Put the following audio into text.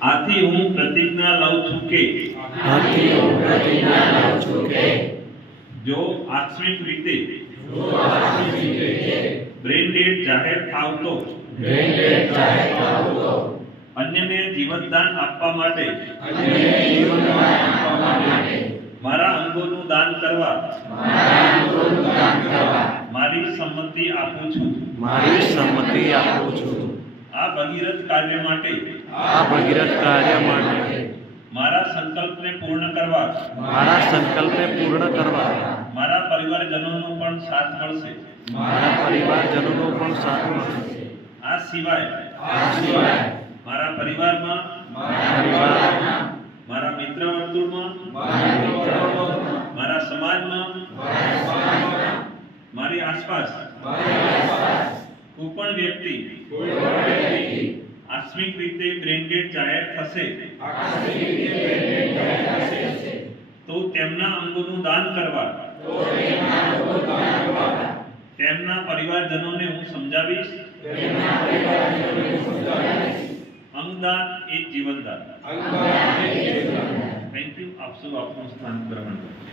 આથી હું પ્રતિજ્ઞા લઉં છું કે આથી હું પ્રતિજ્ઞા લઉં છું કે જો આકસ્મિક રીતે બ્રેન ડેડ જાહેર થાવ તો બ્રેન્ડેડ જાહેર થાવ તો અન્યને જીવનદાન આપવા માટે અન્યને જીવનદાન આપવા માટે મારા અંગોનું દાન કરવા મારા અંગોનું દાન કરવા મારી સંમતિ આપું છું મારી સંમતિ આપું છું. આ ભગીરથ કાર્ય માટે. આ ભગીરથ કાર્ય માટે. મારા સંકલ્પને પૂર્ણ કરવા. મારા સંકલ્પને પૂર્ણ કરવા. મારા પરિવારજનોનો પણ સાથ મળશે. મારા પરિવારજનોનો પણ સાથ મળશે. આ સિવાય આ સિવાય મારા પરિવારમાં મારા પરિવારમાં મારા મિત્ર વર્તુળમાં મારા મિત્રોમાં મારા સમાજમાં મારા સમાજમાં મારી આસપાસ મારી આસપાસ કોઈ પણ વ્યક્તિ કોઈ પણ વ્યક્તિ આકસ્મિક રીતે બ્રેનડેડ જાહેર થશે આકસ્મિક રીતે બ્રેન્ડેડ જાહેર થશે તો તેમના અંગોનું દાન કરવા તો તેમના અંગોનું દાન કરવા તેમના પરિવારજનોને હું સમજાવીશ. તેમના પરિવારજનોને સમજાવીશ અંગદાન એ જીવનદાન. અંગદાન એ જીવનદાન. થેન્ક યુ આપ સૌ આપનું સ્થાન ગ્રહણ કરો.